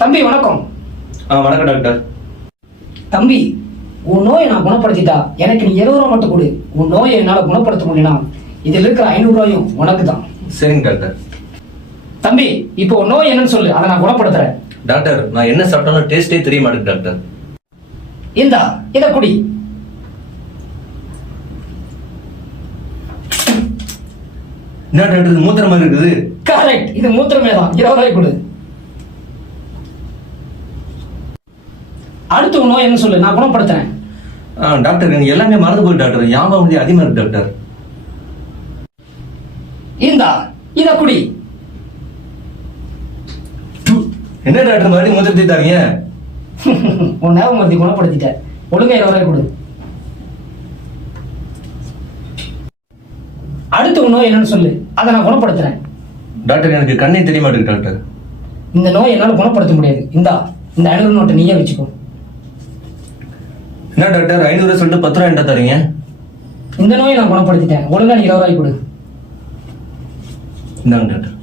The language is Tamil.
தம்பி வணக்கம். வணக்கம் டாக்டர். தம்பி, உன் நோயை நான் குணப்படுத்திட்டா எனக்கு நீ 20 ரூபா மட்டும் கொடு. உன் நோயை என்னால குணப்படுத்த முடியும்னா இதுல இருக்கிற 500 ரூபாயும் உனக்கு தான். சரிங்க டாக்டர். தம்பி, இப்போ உன் நோய் என்னன்னு சொல்லு, அதை நான் குணப்படுத்துறேன். டாக்டர், நான் என்ன சாப்பிட்டாலும் டேஸ்டே தெரிய மாட்டேங்குது டாக்டர். இந்தா இத குடி. என்ன டாக்டர், இது மூத்திர மாதிரி இருக்குது? கரெக்ட், இது மூத்திரமே தான். 20 ரூபாய் கொடு. அடுத்து உன் நோய் என்ன சொல்லு, நான் குணப்படுத்துறேன். டாக்டர், எனக்கு எல்லாமே மறந்து போய் டாக்டர். ஞாபகம் வந்து அதிகமா இருக்கு டாக்டர். இந்தா இத குடி. என்ன டாக்டர் மறுபடியும் மூத்திரத்தை தாங்க? உன் ஞாபகம் மருந்தி குணப்படுத்திட்ட. ஒழுங்கா 20 ரூபாய் கொடு. அடுத்து உன் நோய் என்னன்னு சொல்லு, அதை நான் குணப்படுத்துறேன். டாக்டர், எனக்கு கண்ணே தெரிய மாட்டேங்குது டாக்டர். இந்த நோய் என்னால குணப்படுத்த முடியாது. இந்த 500 நோட்டை நீயே வச்சுக்கோ. என்ன டாக்டர், 500 சொல்லிட்டு 10 ரூபாய் என்ன தரீங்க? இந்த நோயை நான் குணப்படுத்திட்டேன். ஒழுங்கா நீ 20 ரூபாய் கொடு. இந்தாங்க டாக்டர்.